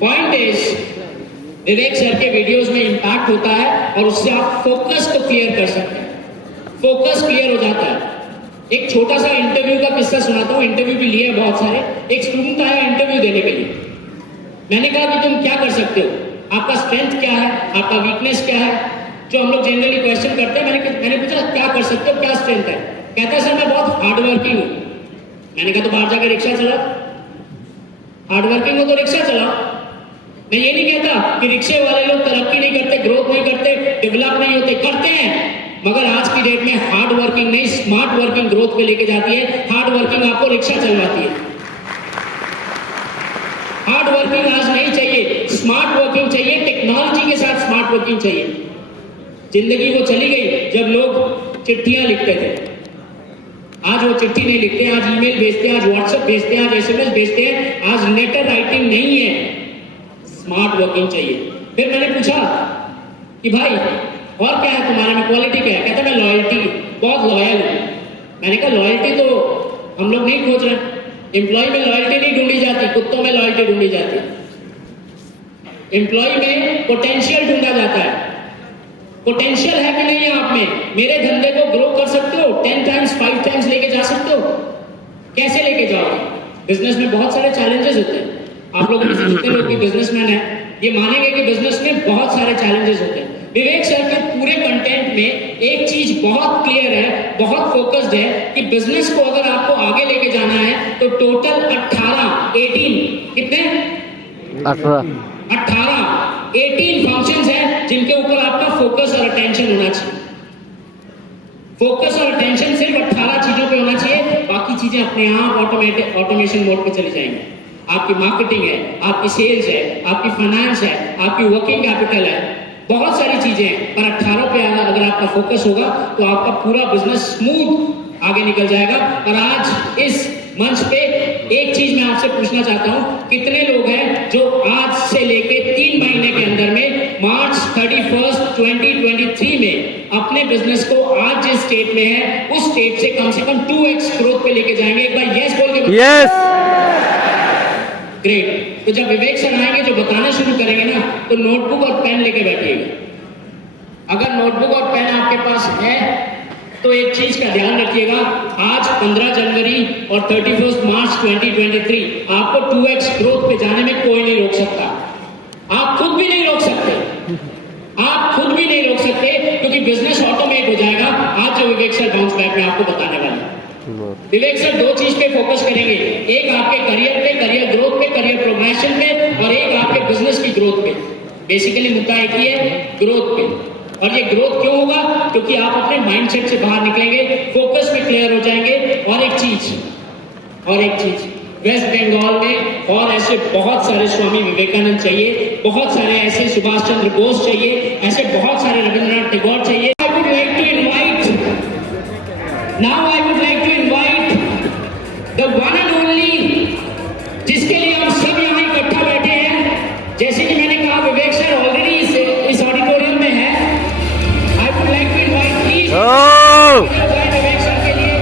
पॉइंट इज विवेक सर के वीडियोस में इम्पैक्ट होता है और उससे आप फोकस को क्लियर कर सकते हैं। फोकस क्लियर हो जाता है। एक छोटा सा इंटरव्यू का किस्सा सुनाता हूँ। इंटरव्यू भी लिए बहुत सारे। एक स्टूडेंट आया इंटरव्यू देने के लिए। मैंने कहा कि तुम क्या कर सकते हो, आपका स्ट्रेंथ क्या है, आपका वीकनेस क्या है, जो हम लोग जनरली क्वेश्चन करते हैं। मैंने पूछा क्या कर सकते हो, क्या स्ट्रेंथ है? कहता है सर मैं बहुत हार्ड वर्किंग हूँ। मैंने कहा तो बाहर जाकर रिक्शा चलाओ। हार्ड वर्किंग हो तो रिक्शा चलाओ। मैं ये नहीं कहता कि रिक्शे वाले लोग तरक्की नहीं करते, ग्रोथ नहीं करते, डेवलप नहीं होते, करते हैं। मगर आज की डेट में हार्ड वर्किंग नहीं, स्मार्ट वर्किंग ग्रोथ पे लेके जाती है। हार्ड वर्किंग आपको रिक्शा चलवाती है। हार्ड वर्किंग आज नहीं चाहिए, स्मार्ट वर्किंग चाहिए। टेक्नोलॉजी के साथ स्मार्ट वर्किंग चाहिए। जिंदगी वो चली गई जब लोग चिट्ठियां लिखते थे। आज वो चिट्ठी नहीं लिखते, आज ईमेल भेजते हैं, आज व्हाट्सएप भेजते हैं, आज एसएमएस भेजते हैं। आज लेटर राइटिंग नहीं है, स्मार्ट वर्किंग चाहिए। फिर मैंने पूछा कि भाई और क्या है तुम्हारे में, क्वालिटी क्या है? कहता मैं लॉयल्टी, बहुत लॉयल हूं। मैंने कहा लॉयल्टी तो हम लोग नहीं खोज रहे। एम्प्लॉय में लॉयल्टी नहीं ढूंढी जाती, कुत्तों में लॉयल्टी ढूंढी जाती है। एम्प्लॉय में पोटेंशियल ढूंढा जाता है। पोटेंशियल है कि नहीं है आप में? मेरे धंधे को ग्रो कर सकते हो, 10 टाइम्स 5 टाइम्स लेके जा सकते हो। कैसे लेके जाओगे? बिजनेस में बहुत सारे चैलेंजेस होते हैं। आप लोगों में से जितने लोग भी बिजनेसमैन हैं ये मानेंगे कि बिजनेस में बहुत सारे चैलेंजेस होते हैं। विवेक सर के पूरे कंटेंट में एक चीज बहुत क्लियर है, बहुत फोकस्ड है कि बिजनेस को अगर आपको आगे लेके जाना है तो टोटल 18 कितने 18 फंक्शंस हैं जिनके ऊपर आपका फोकस और अटेंशन होना चाहिए। फोकस और अटेंशन सिर्फ 18 चीजों पे होना चाहिए, बाकी चीजें अपने आप ऑटोमेशन मोड पे चली जाएंगी। आपकी मार्केटिंग है, आपकी सेल्स है, आपकी फाइनेंस है, आपकी वर्किंग कैपिटल है, बहुत सारी चीजें हैं। पर 18 पे अगर आपका फोकस होगा तो आपका पूरा बिजनेस स्मूथ आगे निकल जाएगा। और आज इस मंच पे एक चीज मैं आपसे पूछना चाहता हूं, कितने लोग हैं जो आज से लेके 3 महीने के अंदर में मार्च 31, 2023 में अपने बिजनेस को आज जिस स्टेट में है उस स्टेट से कम 2x ग्रोथ पे लेके जाएंगे? एक बार यस बोल के। यस। ग्रेट। तो जब विवेक सर आएंगे जो बताना शुरू करेंगे ना तो नोटबुक और पेन लेके बैठिएगा। अगर नोटबुक और पेन आपके पास है तो एक चीज का ध्यान रखिएगा, आज 15 जनवरी और 31 मार्च 2023 आपको 2x ग्रोथ पे जाने में कोई नहीं रोक सकता। आप खुद भी नहीं रोक सकते, आप खुद भी नहीं रोक सकते, क्योंकि बिजनेस ऑटोमेट हो जाएगा। आज जो विवेक सर बाउंस बैक में आपको बताने वाले हैं, विवेक सर दो चीज पे फोकस करेंगे, एक आपके करियर पे, करियर ग्रोथ पे, करियर प्रोग्रेशन पे, और एक आपके बिजनेस की ग्रोथ पे। बेसिकली मुद्दा एक ही है, ग्रोथ पे। और ये ग्रोथ क्यों होगा? क्योंकि आप अपने माइंडसेट से बाहर निकलेंगे, फोकस में क्लियर हो जाएंगे। और एक चीज वेस्ट बंगाल में और ऐसे बहुत सारे स्वामी विवेकानंद चाहिए, बहुत सारे ऐसे सुभाष चंद्र बोस चाहिए, ऐसे बहुत सारे रविंद्रनाथ टैगोर चाहिए। I would like to invite the one and only, जिसके लिए हम सब यहाँ इकट्ठा बैठे हैं। जैसे कि मैंने कहा, विवेक सर ऑलरेडी इस ऑडिटोरियम में है। I would like to invite please Vivek sir के लिए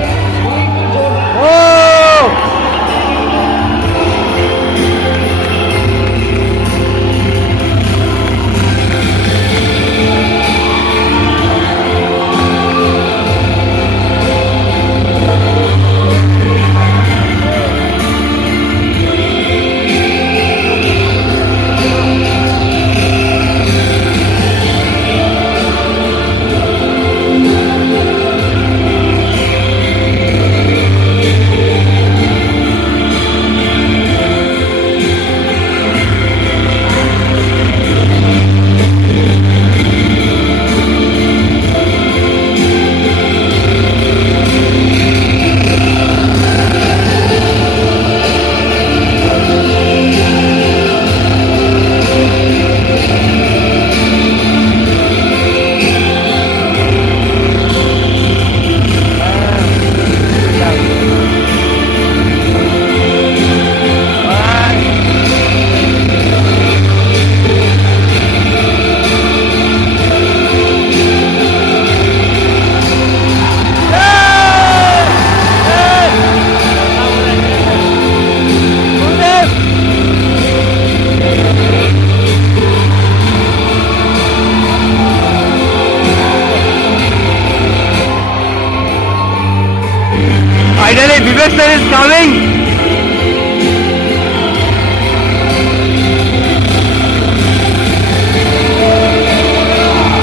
Finally, Vivek sir is coming.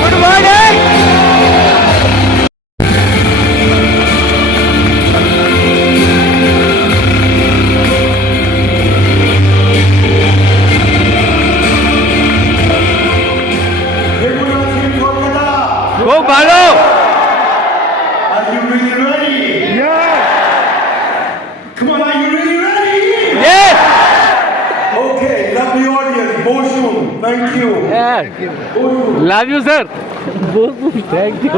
Good morning. Go Balo. Are you really ready? Come on, are you really ready? Yes. Okay, lovely audience. Boshun, thank you. Yeah. Love you, sir. Thank you.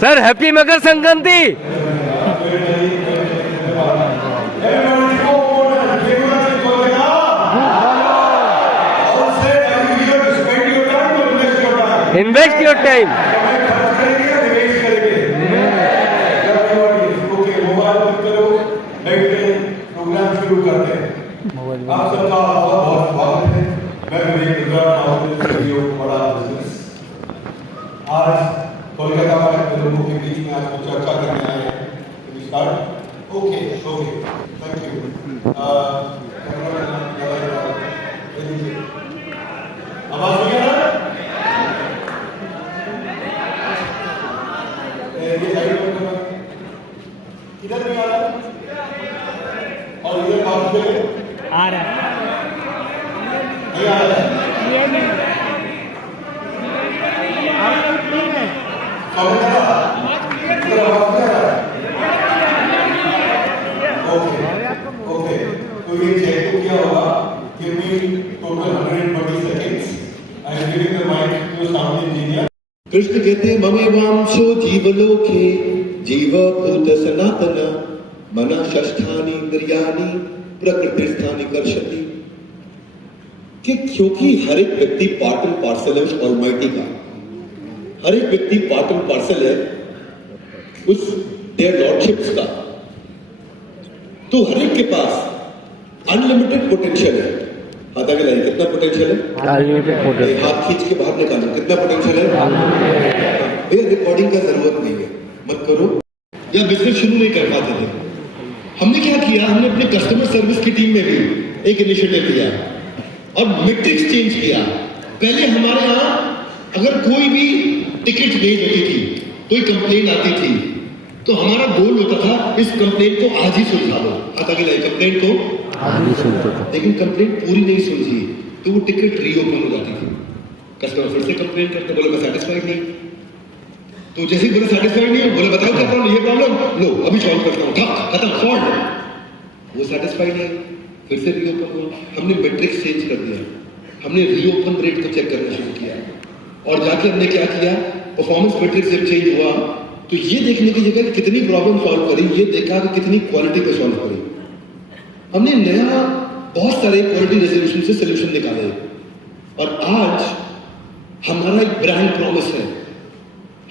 Sir, happy Makar Sankranti. Everybody go on and give us a Kolkata. All say every year to spend your time or invest your time. Invest your time. हमें खर्च करेंगे या निवेश करेंगे? Lovely audience. Okay, mobile बंद करो, बैठते हैं, प्रोग्राम शुरू करते हैं। आप सबका बहुत स्वागत है। मैं विवेक गुजरात माउंटेन स्टूडियो बड़ा बिजनेस। आज कोलकाता में लोगों के बीच में आज हम चर्चा करने आए हैं। स्टार्ट। Okay, thank you. आवाज नहीं आ रहा? ये साइड में इधर नहीं आ रहा और इधर बाजू पे आ रहा है। नहीं आ रहा है। समझ आ रहा? इधर आवाज नहीं आ रहा है? ओके, तो ये चेक तो किया होगा। Give me total 120 seconds. I am giving the mic to sound engineer. Krishna कहते ममे वांशो जीवलोके जीवभूत सनातन मना षष्ठानि इंद्रियाणि प्रकृतिस्थानि कर्षति। कि क्योंकि हर एक व्यक्ति पार्ट एंड पार्सल है उस ऑलमाइटी का, हर एक व्यक्ति पार्ट एंड पार्सल है उस देयर लॉर्डशिप्स का। तो हर एक के पास अनलिमिटेड पोटेंशियल है। हाथ आगे लाइए, कितना पोटेंशियल है? Unlimited potential. हाथ खींच के बाहर निकालो, कितना पोटेंशियल है? भैया रिकॉर्डिंग का जरूरत नहीं है, मत करो। या बिजनेस शुरू नहीं कर पाते थे, हमने क्या किया, हमने अपने कस्टमर सर्विस की टीम में भी एक इनिशिएटिव लिया और मैट्रिक्स चेंज किया। पहले हमारे यहाँ अगर कोई भी टिकट रेज होती थी, कोई कंप्लेन आती थी, तो हमारा गोल होता था इस कंप्लेन को आज ही सुलझा दो। हाथ आगे लाइए, कंप्लेन को आज ही सुनते थे। लेकिन कंप्लेन पूरी नहीं सुलझी तो वो टिकट रीओपन हो जाती थी। कस्टमर फिर से कंप्लेन करते, बोले मैं सेटिस्फाइड नहीं। तो जैसे ही बोले सेटिस्फाइड नहीं हो, बोले बताओ क्या प्रॉब्लम, ये प्रॉब्लम लो अभी सॉल्व करता हूँ, खत्म सॉल्व। वो सेटिस्फाइड नहीं, फिर से रीओपन हुआ। हमने मैट्रिक्स चेंज कर दिया, हमने रीओपन रेट को चेक करना शुरू किया और जाके हमने क्या किया, परफॉर्मेंस मैट्रिक्स जब चेंज हुआ तो ये देखने की जगह कितनी प्रॉब्लम सॉल्व करी, ये देखा कि कितनी क्वालिटी पे सॉल्व करी। हमने नया बहुत सारे क्वालिटी रेजोल्यूशन से सोल्यूशन निकाले और आज हमारा एक ब्रांड प्रॉमिस है,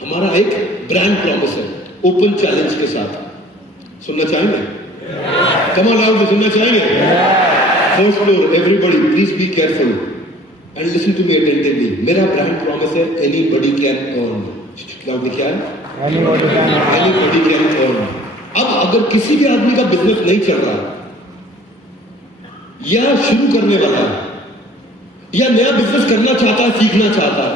हमारा एक ब्रांड प्रॉमिस है ओपन चैलेंज के साथ। सुनना चाहेंगे? कमाल आउट सुनना चाहेंगे? First floor everybody please be careful and listen to me attentively. मेरा ब्रांड प्रॉमिस है एनीबॉडी कैन अर्न। लाउडली क्या है? Anybody can earn. अब अगर किसी भी आदमी का बिजनेस नहीं चल रहा या शुरू करने वाला है या नया बिजनेस करना चाहता है, सीखना चाहता है,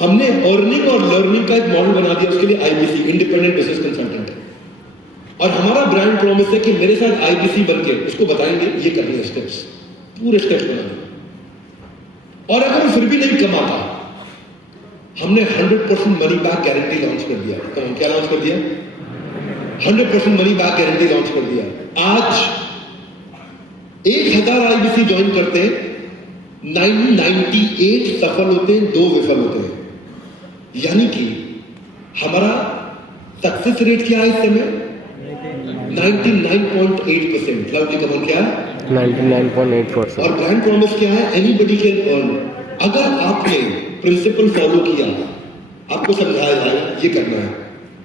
हमने अर्निंग और लर्निंग का एक मॉडल बना दिया। उसके लिए आईबीसी इंडिपेंडेंट बिजनेस कंसल्टेंट है और हमारा ब्रांड प्रॉमिस है कि मेरे साथ आईबीसी बनके उसको बताएंगे ये करने हैं स्टेप्स, पूरे स्टेप्स बनाएंगे। और अगर वो फिर भी नहीं कमाता, हमने 100% मनी बैक गारंटी लॉन्च कर दिया। तो क्या लॉन्च कर दिया? 100% मनी बैक गारंटी लॉन्च कर दिया। आज 1000 आईबीसी ज्वाइन करते हैं, 998 सफल होते हैं, 2 विफल होते हैं। यानी कि हमारा सक्सेस रेट क्या है इस समय? 99.8%। लाउडली कमन क्या है? 99.8%। और ब्रांड प्रॉमिस क्या है? Anybody can earn. अगर आपने प्रिंसिपल फॉलो किया, आपको समझाया जाए ये करना है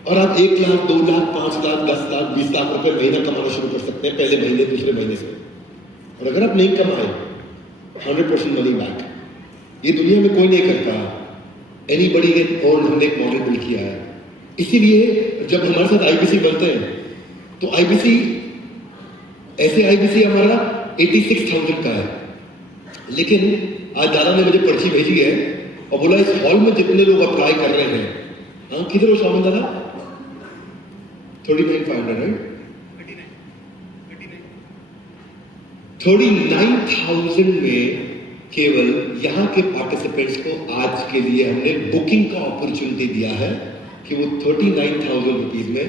और आप 1 लाख 2 लाख 5 लाख 10 लाख 20 लाख रुपए महीना कमाना शुरू कर सकते हैं पहले महीने दूसरे महीने से। और अगर आप नहीं कमाए 100% मनी बैक। ये दुनिया में कोई नहीं करता। एनीबॉडी कैन अर्न हमने एक मॉडल बिल्ड किया है। इसीलिए जब हमारे साथ आईबीसी बनते हैं तो आईबीसी ऐसे आईबीसी हमारा 86,000 का है, लेकिन आज दादा ने मुझे पर्ची भेजी है और बोला इस हॉल में जितने लोग अप्लाई कर रहे हैं, हाँ किधर हो शामिल दादा? 39,500 है, 39,000 में केवल यहाँ के पार्टिसिपेंट्स को आज के लिए हमने बुकिंग का अपॉर्चुनिटी दिया है कि वो 39,000 रुपीज में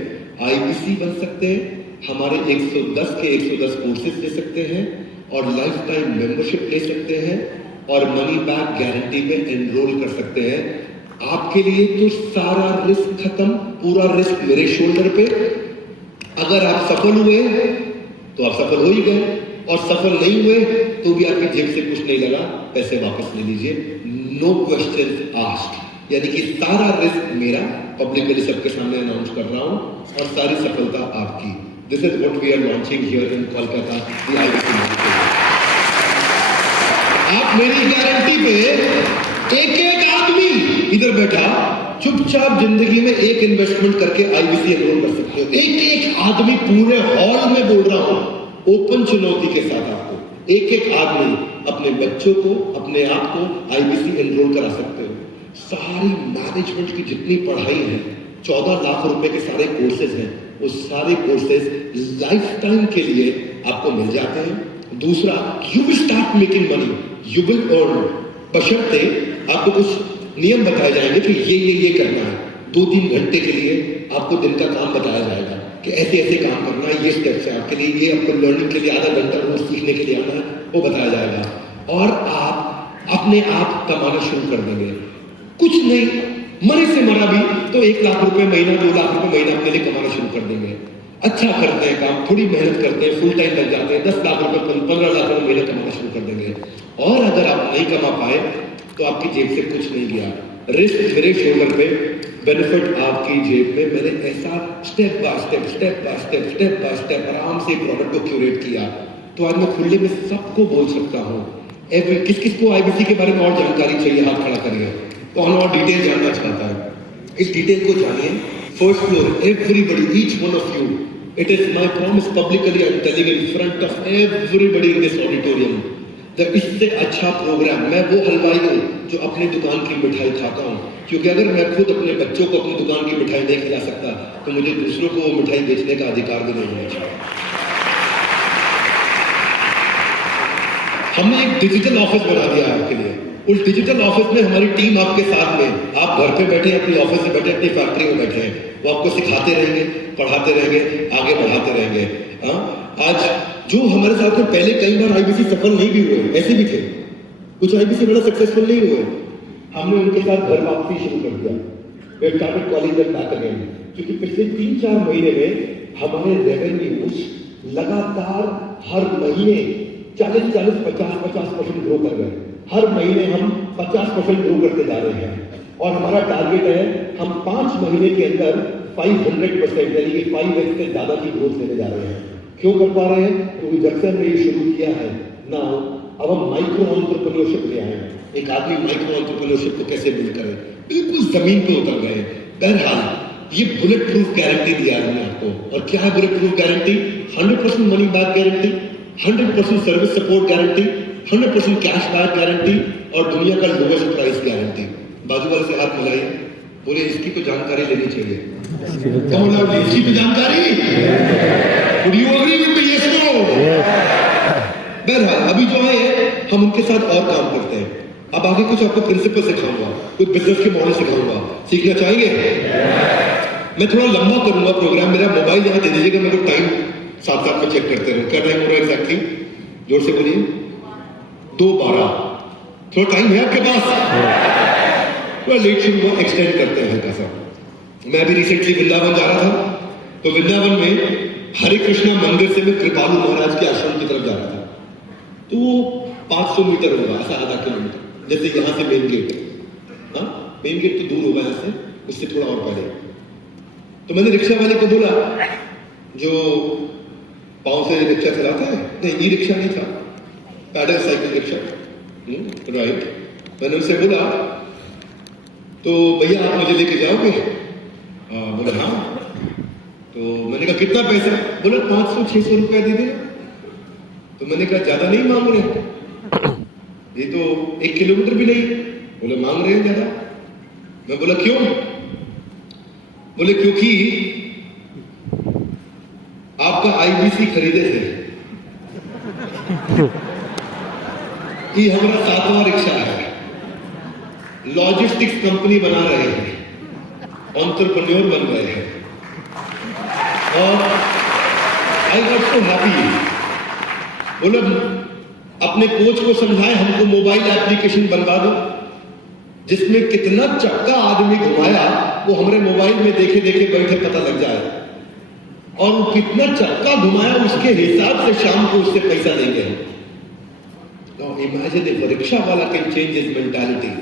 आईबीसी बन सकते हैं, हमारे 110 के 110 कोर्सेज ले सकते हैं और लाइफ टाइम मेंबरशिप ले सकते हैं और मनी बैक गारंटी में एनरोल कर सकते हैं। आपके लिए तो सारा रिस्क खत्म, पूरा रिस्क मेरे शोल्डर पे। अगर आप सफल हुए तो आप सफल हो ही गए और सफल नहीं हुए तो भी आपकी जेब से कुछ नहीं लगा, पैसे वापस ले लीजिए, नो क्वेश्चन आस्क्ड। यानी कि सारा रिस्क मेरा, पब्लिकली सबके सामने अनाउंस कर रहा हूं और सारी सफलता आपकी। This is what we are launching here in Kolkata. आप मेरी गारंटी पे एक एक आदमी इधर बैठा चुपचाप जिंदगी में एक इन्वेस्टमेंट करके आईबीसी एनरोल कर सकते हो। एक एक आदमी, पूरे हॉल में बोल रहा हूं, ओपन चुनौती के साथ आपको एक एक आदमी अपने बच्चों को, अपने आप को आईबीसी एनरोल करा सकते हो। सारी मैनेजमेंट की जितनी पढ़ाई है, 14 लाख रुपए के सारे कोर्सेज हैं, वो सारे कोर्सेज लाइफ टाइम के लिए आपको मिल जाते हैं। दूसरा, you will start making money, you will earn, बशर्ते आपको कुछ नियम बताए जाएंगे कि ये करना है। 2-3 घंटे के लिए आपको दिन का काम बताया जाएगा कि ऐसे ऐसे काम करना है, ये स्टेप्स है आपके लिए, ये आपको लर्निंग के लिए आधा घंटा रोज सीखने के लिए आना है, वो बताया जाएगा और आप अपने आप कमाना शुरू कर देंगे। कुछ नहीं, मरे से मरा भी तो 1 लाख रुपए महीना, 2 लाख रुपए महीना अपने लिए कमाना शुरू कर देंगे। अच्छा करते हैं काम, थोड़ी मेहनत करते हैं, फुल टाइम लग जाते हैं, 10 लाख रुपए 15 लाख रुपए महीना कमाना शुरू कर देंगे। और अगर आप नहीं कमा पाए तो आपकी जेब से कुछ नहीं गया, रिस्क मेरे शोल्डर पे, बेनिफिट आपकी जेब में। मैंने ऐसा स्टेप बाय स्टेप आराम से प्रोडक्ट को क्यूरेट किया, तो आज मैं खुले में सबको बोल सकता हूँ। किस किस को आईबीसी के बारे में और जानकारी चाहिए, हाथ खड़ा करिए। कौन और डिटेल जानना चाहता है, इस डिटेल को जानिए। First floor, everybody, each one of you, it is my promise publicly, I am telling in front of everybody in this auditorium, इससे अच्छा प्रोग्राम, मैं वो हलवाई हूँ जो अपनी दुकान की मिठाई खाता हूँ, क्योंकि अगर मैं खुद अपने बच्चों को अपनी दुकान की मिठाई नहीं खिला सकता तो मुझे दूसरों को वो मिठाई बेचने का अधिकार भी नहीं होना चाहिए। हमने एक डिजिटल ऑफिस बना दिया है आपके लिए। उस डिजिटल ऑफिस में हमारी टीम आपके साथ में, आप घर पे बैठे, अपनी ऑफिस में बैठे, अपनी फैक्ट्री में बैठे हैं, वो आपको सिखाते रहेंगे, पढ़ाते रहेंगे, आगे बढ़ाते रहेंगे। आज जो हमारे साथ में पहले कई बार आईबीसी सफल नहीं भी हुए, ऐसे भी थे, कुछ आईबीसी बड़ा सक्सेसफुल नहीं हुए, हमने उनके साथ घर वापसी शुरू कर दिया। We started calling them back again, क्योंकि पिछले 3-4 महीने में हमारे रेवेन्यूज लगातार हर महीने 40-50% ग्रो कर रहे हैं। हर महीने हम 50% ग्रो करते जा रहे हैं, और हमारा टारगेट है हम 5 महीने के अंदर 500% यानी कि 5x से ज्यादा की ग्रोथ लेने जा रहे हैं। क्यों कर पा रहे हैं? क्योंकि जब से हमने ये शुरू किया है ना, अब हम माइक्रो एंटरप्रेन्योरशिप ले आए हैं। एक आदमी माइक्रो एंटरप्रेन्योरशिप को कैसे बिल्ड करे, बिल्कुल जमीन पे उतर गए। बहरहाल ये बुलेट प्रूफ गारंटी दिया है हमने आपको। और क्या है bullet proof guarantee? 100% money back guarantee, 100% service support guarantee, 100% cash back guarantee, और दुनिया का लोवेस्ट प्राइस गारंटी। बाजू वाले से हाथ मिलाइए, बोले इसकी तो जानकारी लेनी चाहिए। कौन है इसकी तो जानकारी? Would you agree with me? Yes, no? बहरहाल अभी जो है हम उनके साथ और काम करते हैं। अब आगे कुछ आपको प्रिंसिपल सिखाऊंगा, कुछ बिजनेस के मॉडल सिखाऊंगा, सीखना चाहेंगे? मैं थोड़ा लंबा करूंगा प्रोग्राम, मेरा मोबाइल यहाँ दे दीजिएगा, मेरे को टाइम साथ में चेक करते रहो। क्या टाइम हो रहा है एग्जैक्टली? जोर से बोलिए। 2:12। थोड़ा टाइम है आपके पास? थोड़ा लेट शुरू हुआ, एक्सटेंड करते हैं हल्का सा। मैं भी रिसेंटली वृंदावन जा रहा था, तो वृंदावन में हरे कृष्णा मंदिर से मैं कृपालु महाराज के आश्रम की तरफ जा रहा था। तो 500 मीटर होगा, ऐसा आधा किलोमीटर, जैसे यहाँ से मेन गेट। हाँ, मेन गेट तो दूर होगा यहाँ से, उससे थोड़ा और पहले। तो मैंने रिक्शा वाले को बोला, जो पाँव से रिक्शा चलाता है, नहीं ई रिक्शा नहीं था, पैडल साइकिल रिक्शा, राइट। मैंने उनसे बोला, तो भैया आप मुझे लेके जाओगे? बोला हाँ। तो मैंने कहा कितना पैसा? बोला 500-600 रुपया दे देना। तो मैंने कहा ज्यादा नहीं मांग रहे, ये तो 1 किलोमीटर भी नहीं। बोले मांग रहे हैं ज्यादा। मैं बोला क्यों? बोले क्योंकि आपका आईबीसी खरीदे थे। ये हमारा 7वां रिक्शा है, लॉजिस्टिक्स कंपनी बना रहे हैं, एंटरप्रेन्योर बन गए हैं। और आई वॉज सो हैप्पी। बोले अपने कोच को समझाए, हमको मोबाइल एप्लीकेशन बनवा दो जिसमें कितना चक्का आदमी घुमाया वो हमारे मोबाइल में देखे देखे बैठे पता लग जाए, और वो कितना चक्का घुमाया उसके हिसाब से शाम को उससे पैसा लेंगे। Now imagine if a rickshaw wala can change his mentality,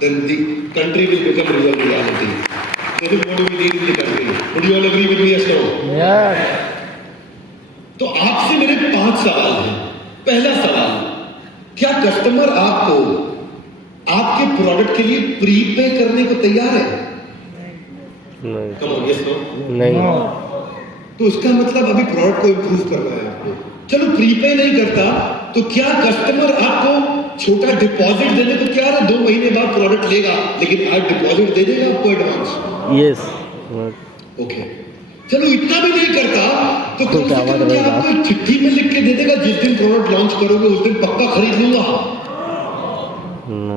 then the country will become real reality. This is what we need in the country. Would you all agree with me? Yes, no? Yeah. तो आपसे मेरे 5 सवाल हैं। पहला सवाल, क्या customer आपको आपके प्रोडक्ट के लिए प्रीपे करने को तैयार है? नहीं। Come on, yes, no? नहीं। तो उसका मतलब अभी प्रोडक्ट को इंप्रूव कर रहा है आपको। चलो प्रीपे नहीं करता तो क्या कस्टमर आपको छोटा डिपॉजिट देने को तैयार है? 2 महीने बाद प्रोडक्ट लेगा लेकिन आज डिपॉजिट दे देगा आपको एडवांस? यस। ओके, चलो इतना भी नहीं करता तो कम से कम क्या आपको एक चिट्ठी में लिख के दे देगा, जिस दिन प्रोडक्ट लॉन्च करोगे उस दिन पक्का खरीद लूंगा।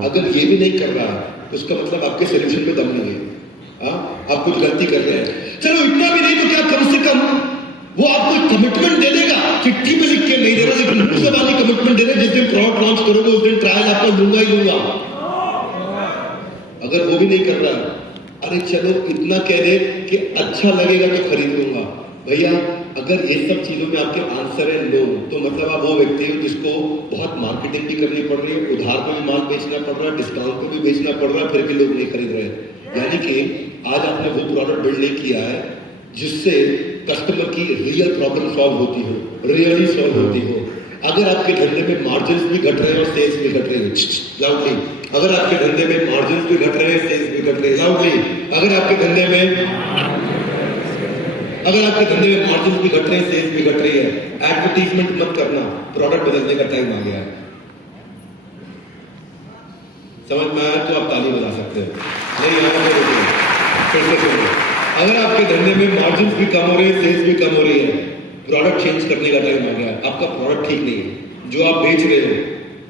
अगर ये भी नहीं कर रहा तो उसका मतलब आपके सोल्यूशन में दम नहीं है। आप कुछ गलती कर रहे हैं। चलो इतना भी नहीं तो क्या कम से कम वो आपको कमिटमेंट दे देगा, चिट्ठी में लिख के नहीं दे रहा लेकिन मुंह से वाली कमिटमेंट दे रहा, जिस दिन प्रोडक्ट लॉन्च करोगे उस दिन ट्रायल आपको लूंगा ही लूंगा। अगर वो भी नहीं कर रहा, अरे चलो इतना कह दे कि अच्छा लगेगा तो खरीद लूंगा। भैया अगर ये सब चीजों में आपके आंसर है नो, तो मतलब आप वो व्यक्ति हो जिसको बहुत मार्केटिंग भी करनी पड़ रही है, उधार पे भी माल बेचना पड़ रहा है, डिस्काउंट पे भी बेचना पड़ रहा है, फिर भी लोग नहीं खरीद रहे। यानी कि आज आपने वो प्रोडक्ट बिल्ड नहीं किया है जिससे कस्टमर की रियल प्रॉब्लम सॉल्व होती हो, रियली सॉल्व होती हो। अगर आपके धंधे में मार्जिन्स भी घट रहे हैं और सेल्स भी घट रहे हैं, लाउडली, अगर आपके धंधे में मार्जिन्स भी घट रहे हैं, सेल्स भी घट रहे हैं, लाउडली, अगर आपके धंधे में मार्जिन्स भी घट रहे हैं, सेल्स भी घट रही है, एडवर्टीजमेंट मत करना, प्रोडक्ट बदलने का टाइम आ गया है। समझ में आया तो आप ताली बजा सकते हो, नहीं आया तो रुकिए, फिर से सुनिए। अगर आपके धंधे में मार्जिन्स भी कम हो रहे हैं, सेल्स भी कम हो रही है, प्रोडक्ट चेंज करने का टाइम आ गया है। आपका प्रोडक्ट ठीक नहीं है, जो आप बेच रहे हो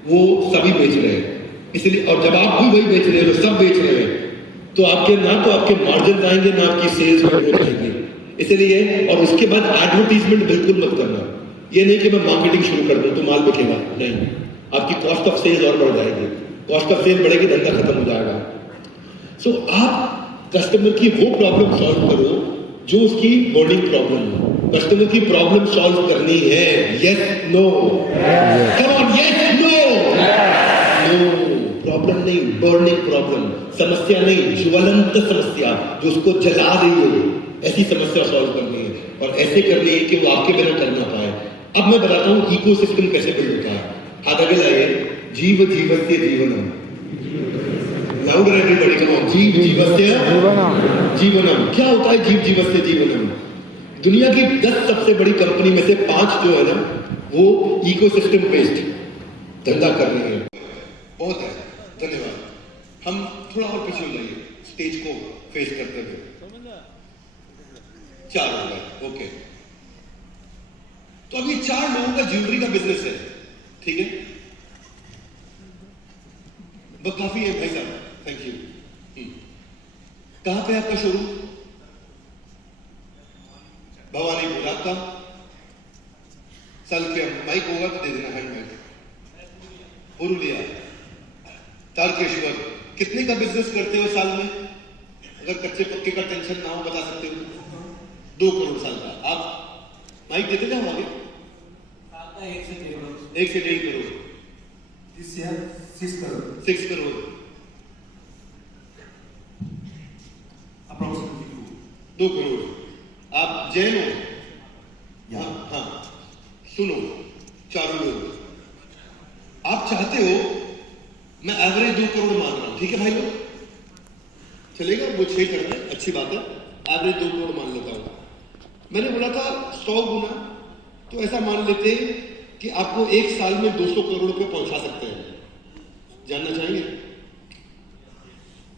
वो सभी बेच रहे हैं, इसलिए, और जब आप भी वही बेच रहे हो, सब बेच रहे हैं, तो आपके मार्जिन आएंगे ना आपकी सेल्स ग्रोथ आएगी। इसलिए, और उसके बाद एडवर्टीजमेंट बिल्कुल मत करना। ये नहीं कि मैं मार्केटिंग शुरू कर दूं तो माल बिकेगा, नहीं, आपकी कॉस्ट ऑफ सेल्स और बढ़ जाएगी, कॉस्ट ऑफ सेल्स बढ़ेगी, धंधा खत्म हो जाएगा। सो आप कस्टमर की वो प्रॉब्लम सॉल्व करो जो उसकी बर्निंग प्रॉब्लम हो। कस्टमर की प्रॉब्लम सॉल्व करनी है, yes no, come on, yes no, no, problem नहीं, बर्निंग प्रॉब्लम, समस्या नहीं, ज्वलंत समस्या जो उसको जला रही हो, ऐसी समस्या सॉल्व करनी है, और ऐसे करनी है कि वो आपके बिना कर ना पाए। अब मैं बताता हूँ इकोसिस्टम कैसे बिल्ड होता है। हाथ आगे लाइए, जीव जीवस्य जीवनम, लाउडर एवरीबॉडी, कम ऑन, जीव जीवस्य जीवनम। क्या होता है जीव जीवस्य जीवनम? दुनिया की 10 सबसे बड़ी कंपनी में से 5 जो है ना, वो इकोसिस्टम बेस्ड धंधा कर रही है। बहुत है, धन्यवाद। हम थोड़ा और पीछे हो जाइए, स्टेज को फेस करते हुए। 4 हो गए, ओके। तो अब ये 4 लोगों का ज्वेलरी का बिजनेस है, ठीक है, वो काफी है भाई साहब, थैंक यू। कहां पे आपका शोरूम? भवानीपुर। आपका साल के माइक होगा तो दे देना, हैंड माइक। पुरुलिया, तारकेश्वर। कितने का बिजनेस करते हो साल में? अगर कच्चे पक्के का टेंशन ना हो बता सकते हो? 2 करोड़ साल का। आप माइक देते जाओ आगे। 1 से 1.5 करोड़। 6 करोड़ अप्रोक्सीमेटली 2 करोड़। आप जैन हो? हाँ, सुनो, 4 लोग। आप चाहते हो, मैं एवरेज 2 करोड़ मान रहा हूं, ठीक है भाई लोग, चलेगा? वो 6 कर रहे, अच्छी बात है, एवरेज 2 करोड़ मान लेता हूं। मैंने बोला था 100 गुना, तो ऐसा मान लेते हैं कि आपको 1 साल में 200 करोड़ रुपए पहुंचा सकते हैं। जानना चाहेंगे?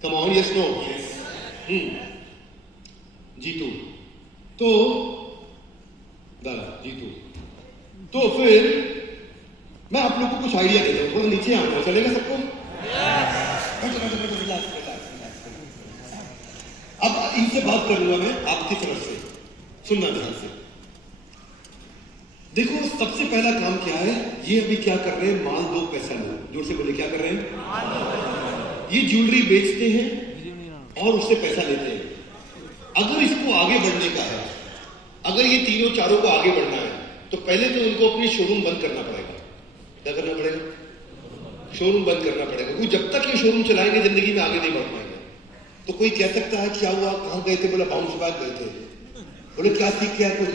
Come on, yes no? Jeetu तो दादा जीतू तो फिर मैं आप लोगों को कुछ आइडिया देता हूं, थोड़ा नीचे आना चलेगा सबको? अब इनसे बात करूंगा मैं आपकी तरफ से, सुनना ध्यान से। देखो, सबसे पहला काम क्या है, ये अभी क्या कर रहे हैं, माल दो पैसा लो। जोर से बोले, क्या कर रहे हैं? ये ज्वेलरी बेचते हैं और उससे पैसा लेते हैं। अगर इसको आगे बढ़ने का है, अगर ये तीनों चारों को आगे बढ़ना है, तो पहले तो उनको अपनी शोरूम बंद करना पड़ेगा। क्या करना पड़ेगा? शोरूम बंद करना पड़ेगा। क्योंकि जब तक ये शोरूम चलाएंगे जिंदगी में आगे नहीं बढ़ पाएंगे। तो कोई कह सकता है क्या हुआ, कहां गए थे? बोला बाउंस बैक गए थे। बोले क्या सीख के आए? कुछ